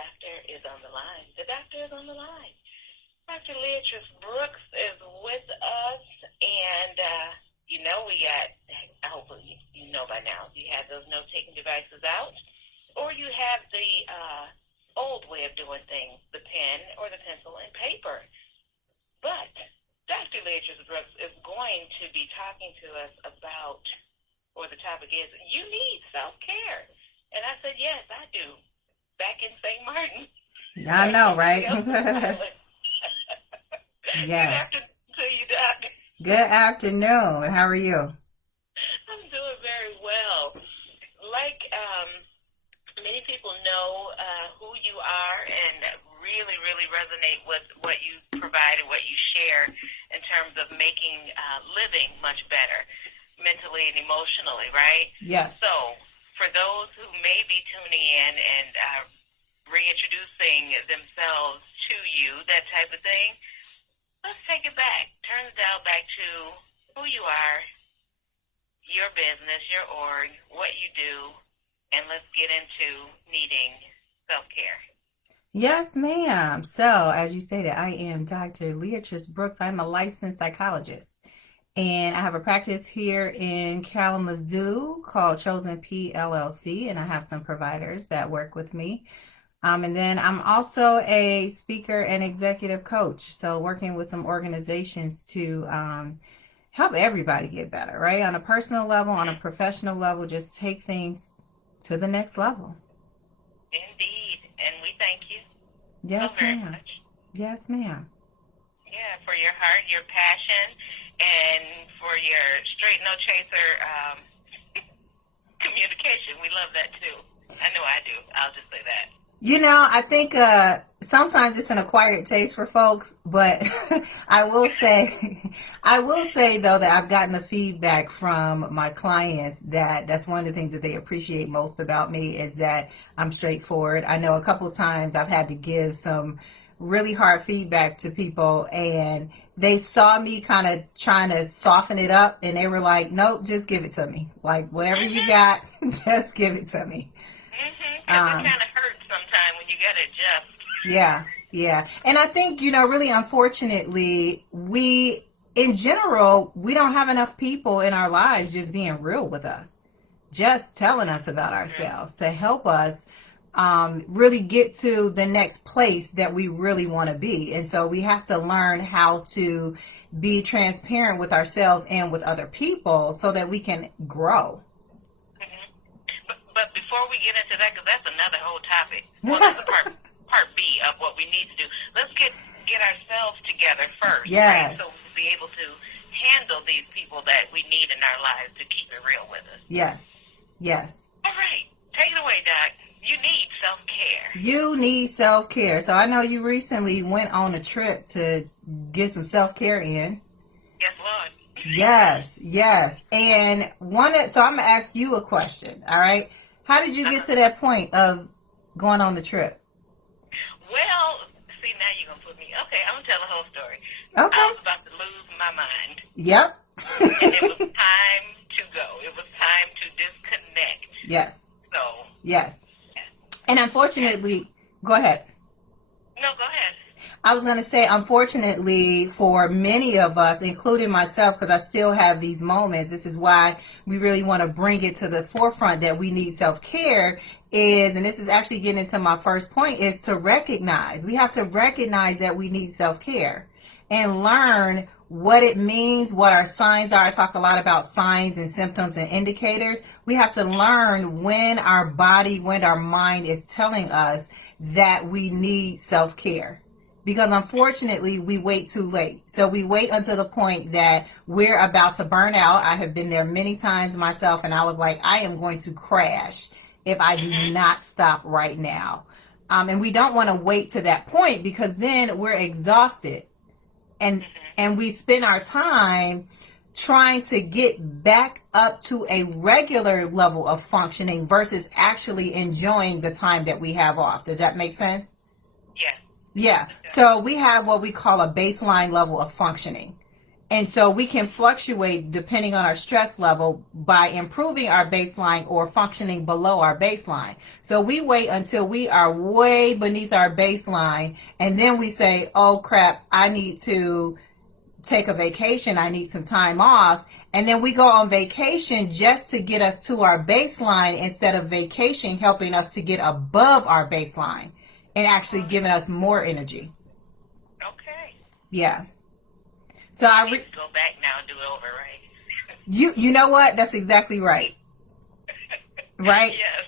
doctor is on the line. The doctor is on the line. Dr. Leatrice Brooks is with us, and we got, hopefully you know by now, you have those note-taking devices out, or you have the old way of doing things, the pen or the pencil and paper. But Dr. Leatrice Brooks is going to be talking to us about, or the topic is, you need self-care. And I said, yes, I do. Back in St. Martin. I know, right? Yes. Good afternoon to you, Doc. Good afternoon. How are you? I'm doing very well. Like many people know who you are and really, really resonate with what you provide and what you share in terms of making living much better, mentally and emotionally, right? Yes. So for those who may be tuning in and reintroducing themselves to you, that type of thing, let's take it back. Turn the dial back to who you are, your business, your org, what you do, and let's get into needing self-care. Yes, ma'am. So, as you stated, I am Dr. Leatrice Brooks. I'm a licensed psychologist, and I have a practice here in Kalamazoo called Chosen P LLC, and I have some providers that work with me. And then I'm also a speaker and executive coach, so working with some organizations to help everybody get better, right? On a personal level, on a professional level, just take things to the next level. Indeed, and we thank you Yes, so very ma'am. much. Yes, ma'am. Yeah, for your heart, your passion, and for your straight no chaser communication. We love that too. I know I do. I'll just say that. I think sometimes it's an acquired taste for folks, but I will say though that I've gotten the feedback from my clients that that's one of the things that they appreciate most about me is that I'm straightforward. I know a couple of times I've had to give some really hard feedback to people and they saw me kind of trying to soften it up and they were like, nope, just give it to me. Like whatever you got, just give it to me. Because it kind of hurts sometimes when you got to adjust. Yeah. And I think, really unfortunately, in general, we don't have enough people in our lives just being real with us, just telling us about ourselves to help us really get to the next place that we really want to be. And so we have to learn how to be transparent with ourselves and with other people so that we can grow. But before we get into that, because that's another whole topic. Well, that's part B of what we need to do. Let's get ourselves together first. Yes. Right? So we'll be able to handle these people that we need in our lives to keep it real with us. Yes. All right. Take it away, Doc. You need self-care. You need self-care. So I know you recently went on a trip to get some self-care in. Yes, Lord. Yes. And so I'm going to ask you a question, all right? How did you get to that point of going on the trip? Well, see, now you're going to put me. Okay, I'm going to tell the whole story. Okay. I was about to lose my mind. Yep. And it was time to go. It was time to disconnect. Yes. So. Yes. And unfortunately, go ahead. No, go ahead. I was going to say, unfortunately, for many of us, including myself, because I still have these moments, this is why we really want to bring it to the forefront that we need self-care and this is actually getting into my first point, is to recognize. We have to recognize that we need self-care and learn what it means, what our signs are. I talk a lot about signs and symptoms and indicators. We have to learn when our body, when our mind is telling us that we need self-care. Because unfortunately, we wait too late. So we wait until the point that we're about to burn out. I have been there many times myself, and I was like, I am going to crash if I do not stop right now. And we don't want to wait to that point because then we're exhausted. And we spend our time trying to get back up to a regular level of functioning versus actually enjoying the time that we have off. Does that make sense? Yes. Yeah. So we have what we call a baseline level of functioning. And so we can fluctuate depending on our stress level by improving our baseline or functioning below our baseline. So we wait until we are way beneath our baseline, and then we say, oh crap, I need to take a vacation, I need some time off. And then we go on vacation just to get us to our baseline instead of vacation helping us to get above our baseline and actually giving us more energy. Okay. Yeah. So I need to go back now and do it over, right? You know what? That's exactly right. Right? Yes.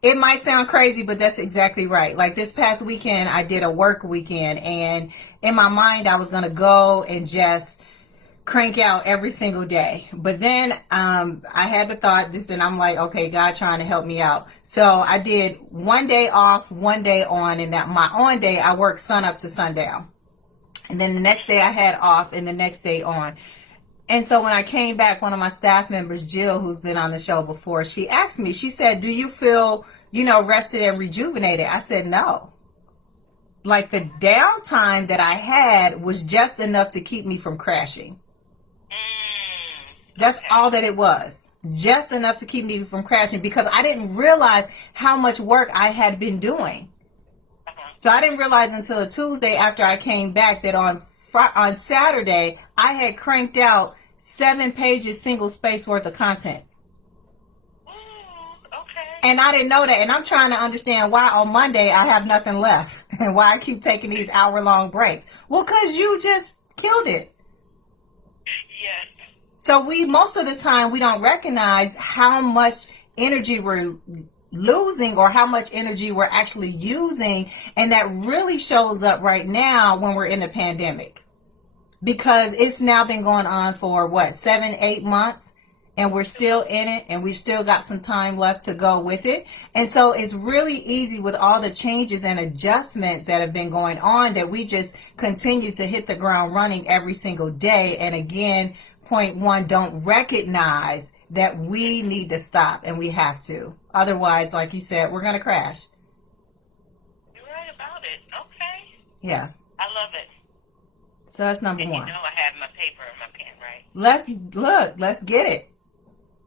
It might sound crazy, but that's exactly right. Like this past weekend, I did a work weekend, and in my mind, I was gonna go and just crank out every single day. But then I had the thought this, and I'm like, okay, God trying to help me out. So I did one day off, one day on, and that my on day I worked sun up to sundown. And then the next day I had off, and the next day on. And so when I came back, one of my staff members, Jill, who's been on the show before, she asked me, she said, do you feel, rested and rejuvenated? I said, no. Like the downtime that I had was just enough to keep me from crashing. That's all that it was. Just enough to keep me from crashing because I didn't realize how much work I had been doing. So I didn't realize until a Tuesday after I came back that on Saturday, I had cranked out 7 pages, single space worth of content. Okay. And I didn't know that. And I'm trying to understand why on Monday I have nothing left and why I keep taking these hour-long breaks. Well, because you just killed it. Yes. So most of the time, we don't recognize how much energy we're losing or how much energy we're actually using, and that really shows up right now when we're in the pandemic, because it's now been going on for 7-8 months, and we're still in it, and we've still got some time left to go with it. And so it's really easy with all the changes and adjustments that have been going on that we just continue to hit the ground running every single day. And again, point one, don't recognize that we need to stop, and we have to. Otherwise, like you said, we're going to crash. You're right about it. Okay. Yeah. I love it. So that's number and one. You know I have my paper and my pen, right? Let's get it.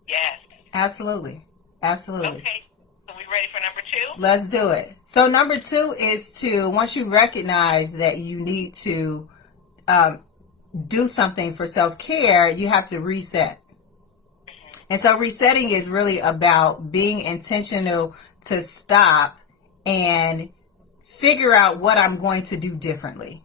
Yes. Absolutely. Absolutely. Okay. So we ready for number 2? Let's do it. So number 2 is to, once you recognize that you need to do something for self-care, you have to reset. And so resetting is really about being intentional to stop and figure out what I'm going to do differently.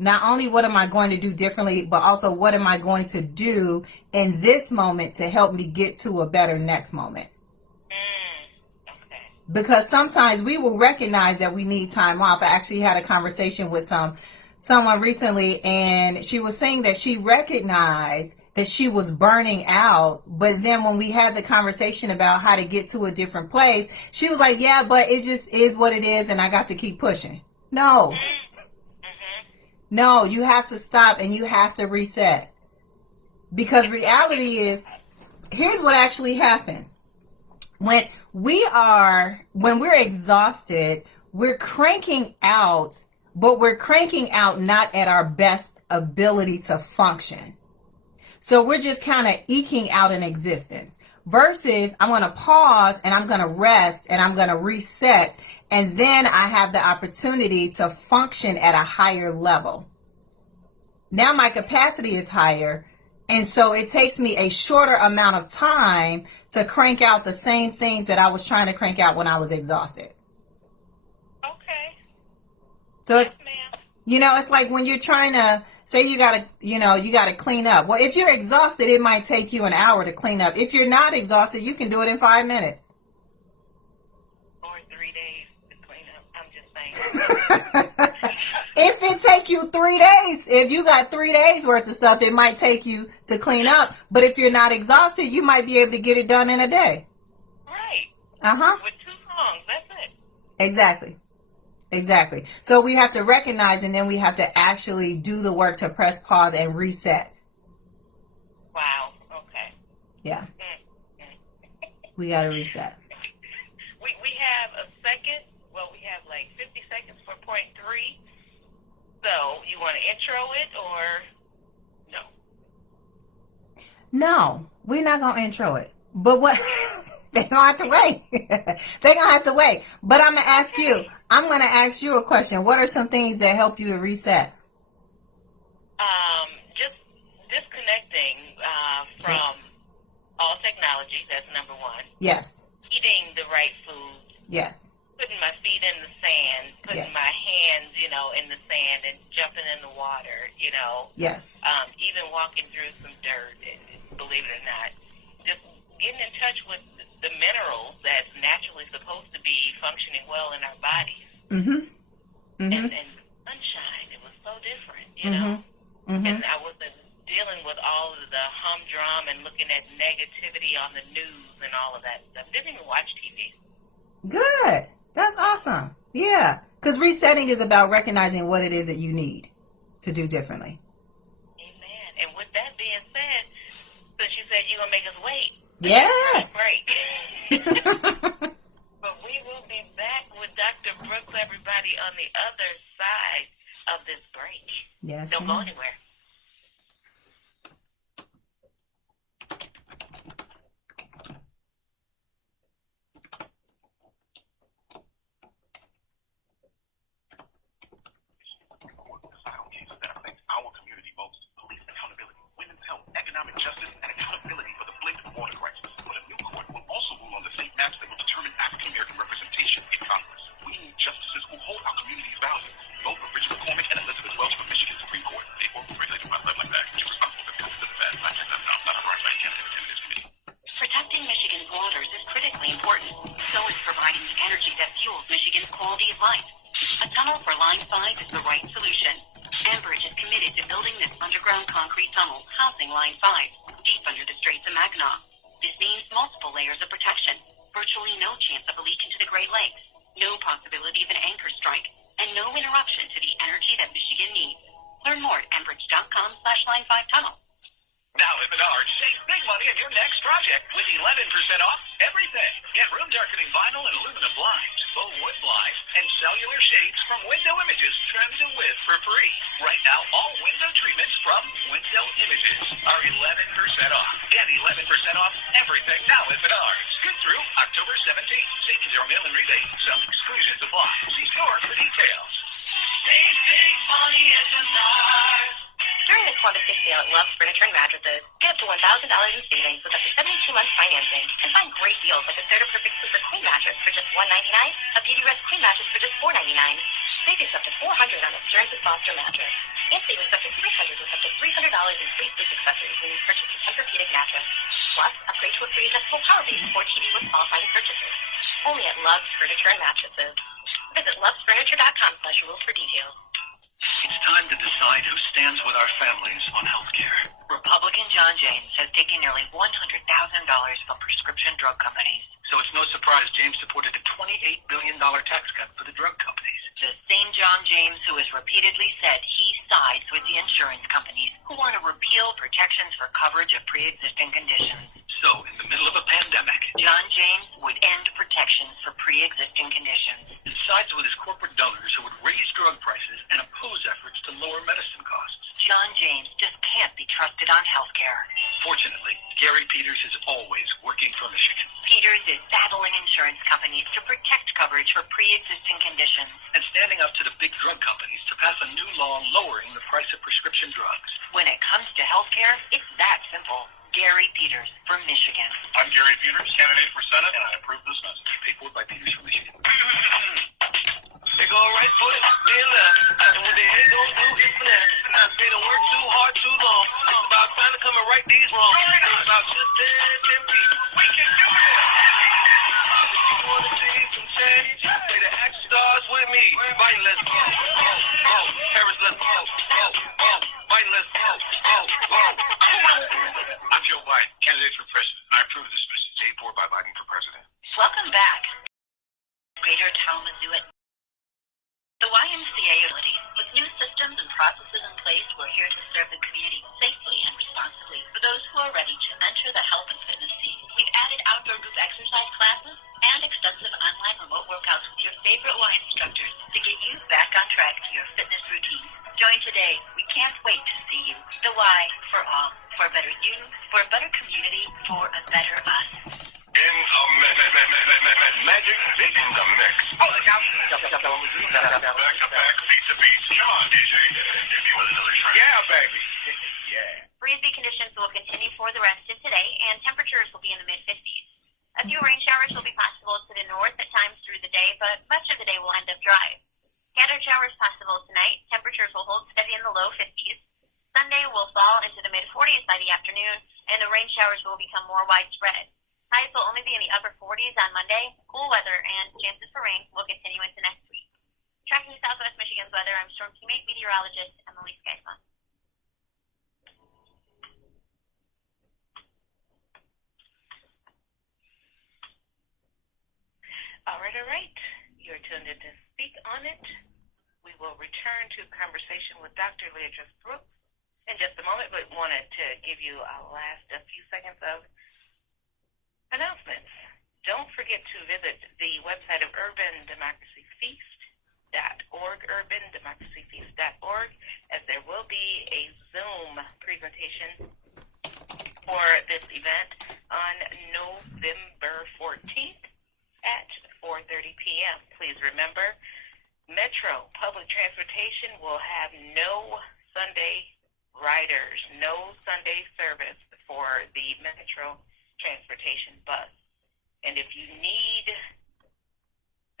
Not only what am I going to do differently, but also what am I going to do in this moment to help me get to a better next moment. Okay. Because sometimes we will recognize that we need time off. I actually had a conversation with someone recently, and she was saying that she recognized that she was burning out, but then when we had the conversation about how to get to a different place, she was like, yeah, but it just is what it is, and I got to keep pushing. No. No, you have to stop and you have to reset. Because reality is, here's what actually happens. When we're exhausted, we're cranking out, but we're cranking out not at our best ability to function. So we're just kind of eking out an existence versus I'm going to pause and I'm going to rest and I'm going to reset. And then I have the opportunity to function at a higher level. Now my capacity is higher. And so it takes me a shorter amount of time to crank out the same things that I was trying to crank out when I was exhausted. Okay. So it's, yes, it's like when you're trying to say you gotta clean up. Well, if you're exhausted, it might take you an hour to clean up. If you're not exhausted, you can do it in 5 minutes. Or 3 days to clean up. I'm just saying. If it take you 3 days, if you got 3 days worth of stuff, it might take you to clean up. But if you're not exhausted, you might be able to get it done in a day. Right. With 2 songs, that's it. Exactly. So we have to recognize, and then we have to actually do the work to press pause and reset. Wow. Okay. Yeah. We got to reset. We have a second. Well, we have like 50 seconds for point 3. So you want to intro it or no? No, we're not gonna intro it. But what they're gonna have to wait. They're gonna have to wait. But I'm gonna ask you. I'm gonna ask you a question. What are some things that help you to reset? Just disconnecting from all technology. That's number one. Yes. Eating the right food. Yes. Putting my feet in the sand. Putting my hands, in the sand and jumping in the water. Yes. Even walking through some dirt. Believe it or not, just getting in touch with the minerals that's naturally supposed to be functioning well in our bodies. Mm-hmm. Mm-hmm. And sunshine, it was so different, Mm-hmm. And I wasn't dealing with all of the humdrum and looking at negativity on the news and all of that stuff. Didn't even watch TV. Good. That's awesome. Yeah. Because resetting is about recognizing what it is that you need to do differently. Amen. And with that being said, since you said you're going to make us wait. Yes. Great. But we will be back with Dr. Brooks, everybody, on the other side of this break. Yes. Don't go anywhere. Our community most: police accountability, women's health, economic justice, and accountability for the flint water crisis. But a new court will also rule on the state maps that will determine African American representation in Congress. We need justices who hold our community's values. Vote for Richard McCormick and Elizabeth Welch for Michigan Supreme Court. They both were regulated by Love Like That. You're responsible for the bad not a right candidate in this committee. Protecting Michigan's waters is critically important. So is providing the energy that fuels Michigan's quality of life. A tunnel for Line 5 is the right solution. Enbridge is committed to building this underground concrete tunnel housing Line 5, deep under the Straits of Mackinac. This means multiple layers of protection, virtually no chance of a leak into the Great Lakes, no possibility of an anchor strike, and no interruption to the energy that Michigan needs. Learn more at enbridge.com/Line5Tunnel. Now at Menards, save big money on your next project with 11% off everything. Get room darkening vinyl and aluminum blinds, faux wood blinds, and cellular shades from Window Images trimmed to width for free. Right now, all window treatments from Window Images are 11% off. Get 11% off everything now at Menards. Good through October 17th. Savings are mail-in rebate. Some exclusions apply. See store for details. Save big money at Menards. During the Columbus Day sale at Love's Furniture and Mattresses, get up to $1,000 in savings with up to 72 months financing, and find great deals like a Serta Perfect Super Queen mattress for just $199, a Beauty Rest Queen mattress for just $499, savings up to $400 on a Stearns & Foster mattress, and savings up to $300 with up to $300 in free sleep accessories when you purchase a Tempur-Pedic mattress. Plus, upgrade to a free adjustable power base or TV with qualifying purchases. Only at Love's Furniture and Mattresses. Visit lovesfurniture.com/rules for details. It's time to decide who stands with our families on health care. Republican John James has taken nearly $100,000 from prescription drug companies. So it's no surprise James supported a $28 billion tax cut for the drug companies. The same John James who has repeatedly said he sides with the insurance companies who want to repeal protections for coverage of pre-existing conditions. So, in the middle of a pandemic, John James would end protections for pre-existing conditions. he sides with his corporate donors who would raise drug prices and oppose efforts to lower medicine costs. John James just can't be trusted on healthcare. Fortunately, Gary Peters is always working for Michigan Peters is battling insurance companies to protect coverage for pre-existing conditions. and standing up to the big drug companies to pass a new law lowering the price of prescription drugs. When it comes to healthcare, it's that simple. Gary Peters for Michigan. I'm Gary Peters, candidate for Senate, and I approve this message. Paid for by Peters for Michigan. They go right foot, then left. And what they ain't gonna do is finesse. They don't work too hard, too long. It's about time to come and right these wrongs. It's about just 10 people. We can do it! If you wanna see some change, say the action starts with me. Biden, let's go. Harris, let's go. Biden, let's go. I'm Joe Biden, candidate for president, and I approve this message. Paid for by Biden for president. Welcome back. Greater Kalamazoo. The YMCA ability. With new systems and processes in place, we're here to serve the community safely and responsibly. For those who are ready to enter the health and fitness scene, we've added outdoor group exercise classes and extensive online remote workouts with your favorite Y instructors to get you back on track to your fitness routine. Join today. We can't wait to see you. The Y for all. For a better you, for a better Back to back, beat to beat. Come on, DJ. Hit me with another track. Yeah, baby. Yeah. Breezy conditions will continue for the rest of today, and temperatures will be in the mid-50s. A few rain showers will be possible to the north at times through the day, but much of the day will end up dry. Scattered showers possible tonight. Temperatures will hold steady in the low 50s. Sunday will fall into the mid-40s by the afternoon, and the rain showers will become more widespread. Highs will only be in the upper 40s on Monday. Cool weather and chances for rain will continue into next week. Tracking Southwest Michigan's weather, I'm Storm Teammate Meteorologist Emily Skyson. All right. You're tuned in to Speak on It. We will return to conversation with Dr. Leatrice Brooks in just a moment, but wanted to give you a few seconds of announcements. Don't forget to visit the website of UrbanDemocracyFeast.org, UrbanDemocracyFeast.org, as there will be a Zoom presentation for this event on November 14th at 4:30 p.m. Please remember, Metro Public Transportation will have no Sunday riders, no Sunday service for the Metro Transportation bus. And if you need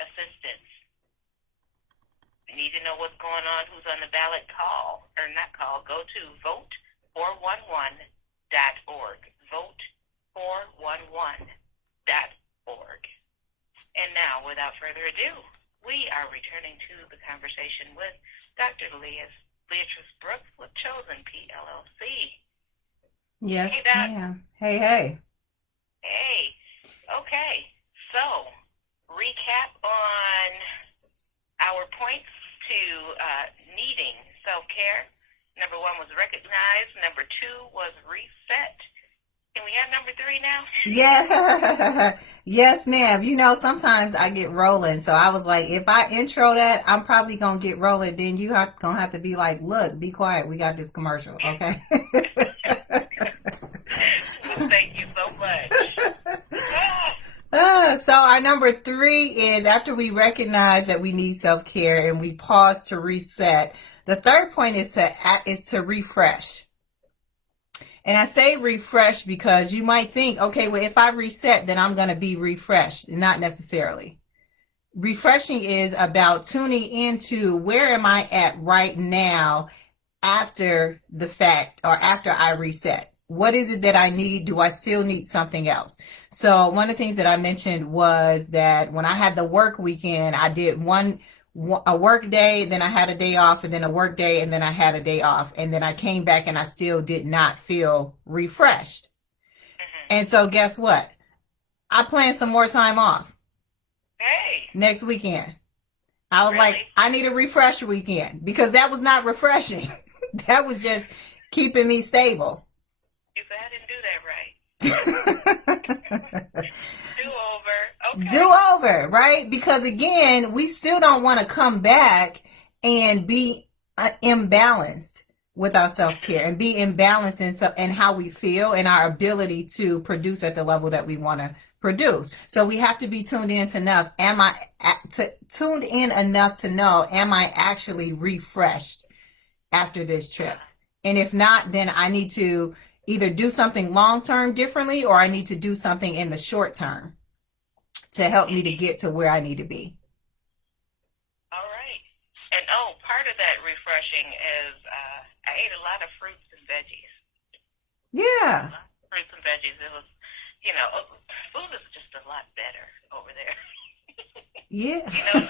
assistance, you need to know what's going on, who's on the ballot, go to vote411.org, vote411.org. And now, without further ado, we are returning to the conversation with Dr. Leatrice Brooks with Chosen PLLC. Yes, Hey, Doc. ma'am. Hey. Hey, okay. So, recap on our points to needing self-care. Number 1 was recognize. Number 2 was reset. Can we have number 3 now? Yeah. Yes, ma'am. You know, sometimes I get rolling. So I was like, if I intro that, I'm probably going to get rolling. Then you going to have to be like, look, be quiet. We got this commercial. Okay. Thank you so much. So our number 3 is after we recognize that we need self-care and we pause to reset. The third point is to refresh. And I say refresh because you might think, okay, well, if I reset, then I'm going to be refreshed. Not necessarily. Refreshing is about tuning into where am I at right now after the fact or after I reset. What is it that I need? Do I still need something else? So one of the things that I mentioned was that when I had the work weekend, I did a work day, then I had a day off, and then a work day, and then I had a day off. And then I came back and I still did not feel refreshed. And so guess what? I planned some more time off. Hey. Next weekend. I was like, I need a refresh weekend because that was not refreshing. That was just keeping me stable. If I didn't do that right. Do over, right? Because again, we still don't want to come back and be imbalanced with our self-care and be imbalanced in how we feel and our ability to produce at the level that we want to produce. So we have to be tuned in enough. Tuned in enough to know, am I actually refreshed after this trip? And if not, then I need to either do something long-term differently or I need to do something in the short term to help me to get to where I need to be. All right. And part of that refreshing is I ate a lot of fruits and veggies. Yeah. Fruits and veggies. It was, food is just a lot better over there. Yeah.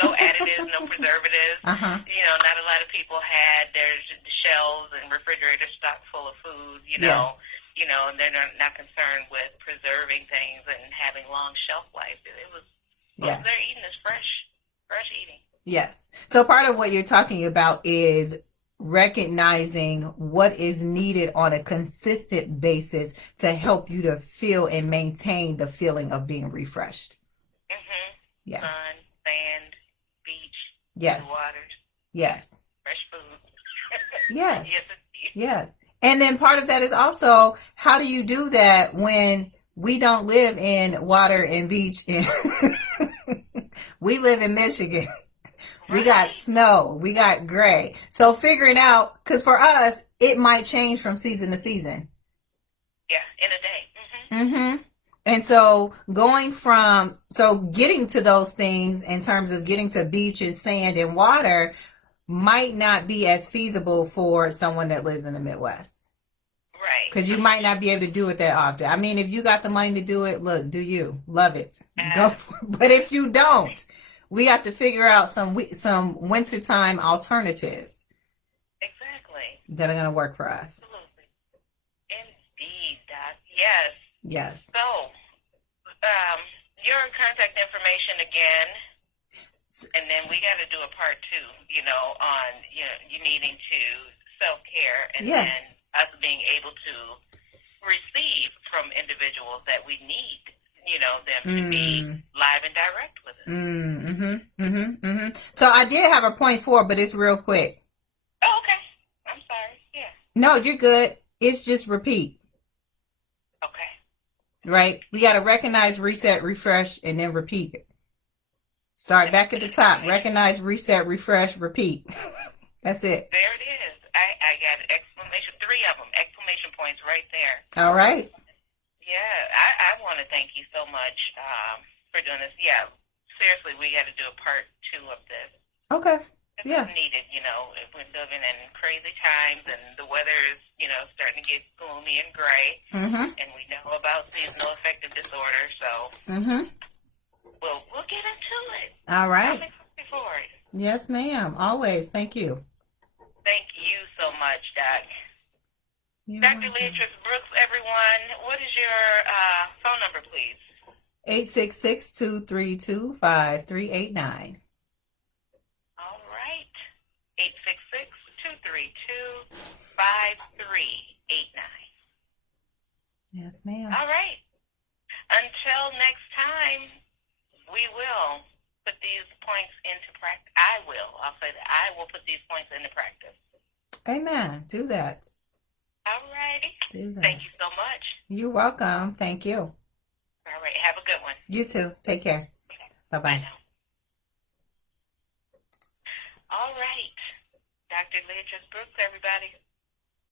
No additives, no preservatives. Uh-huh. Not a lot of people had their shelves and refrigerators stocked full of food, Yes. And they're not concerned with preserving things and having long shelf life. It was, Yes. What they're eating is fresh eating. Yes. So part of what you're talking about is recognizing what is needed on a consistent basis to help you to feel and maintain the feeling of being refreshed. Mm-hmm. Yeah. Sun, sand, beach, Yes. blue waters, Yes. fresh food. Yes. Yes, indeed. Yes. And then part of that is also, how do you do that when we don't live in water and beach? We live in Michigan. We got snow. We got gray. So figuring out, because for us, it might change from season to season. Yeah, in a day. Mm-hmm. And so getting to those things in terms of getting to beaches, sand, and water might not be as feasible for someone that lives in the Midwest. Right. Because you might not be able to do it that often. I mean, if you got the money to do it, look, do you. Love it. Go for it. But if you don't, we have to figure out some wintertime alternatives. Exactly. That are going to work for us. Absolutely. Indeed, Doc. Yes. Yes. So, your contact information again, and then we got to do a part 2, on, you needing to self-care, and Yes. then us being able to receive from individuals that we need, them to be live and direct with us. So I did have a point 4, but it's real quick. Oh, okay. I'm sorry. Yeah. No, you're good. It's just repeat. Okay. Right? We got to recognize, reset, refresh, and then repeat it. Start back at the top. Recognize, reset, refresh, repeat. That's it. There it is. I got exclamation, 3 of them, exclamation points right there. All right. Yeah, I want to thank you so much for doing this. Yeah, seriously, we got to do a part 2 of this. Okay. Yeah. It's needed, if we're living in crazy times and the weather is, starting to get gloomy and gray, and we know about seasonal affective disorder, so we'll get into it. All right. I'm excited for it. Yes, ma'am. Always. Thank you. Thank you so much, Doc. Dr. Leatrice Brooks, everyone, what is your phone number, please? 866-232-5389. All right. 866-232-5389. Yes, ma'am. All right. Until next time, we will put these points into practice. I'll say that I will put these points into practice. Amen. Do that. All righty. Do that. Thank you so much. You're welcome. Thank you. All right. Have a good one. You too. Take care. Okay. Bye-bye. Bye now. All right. Dr. Leatrice Brooks, everybody.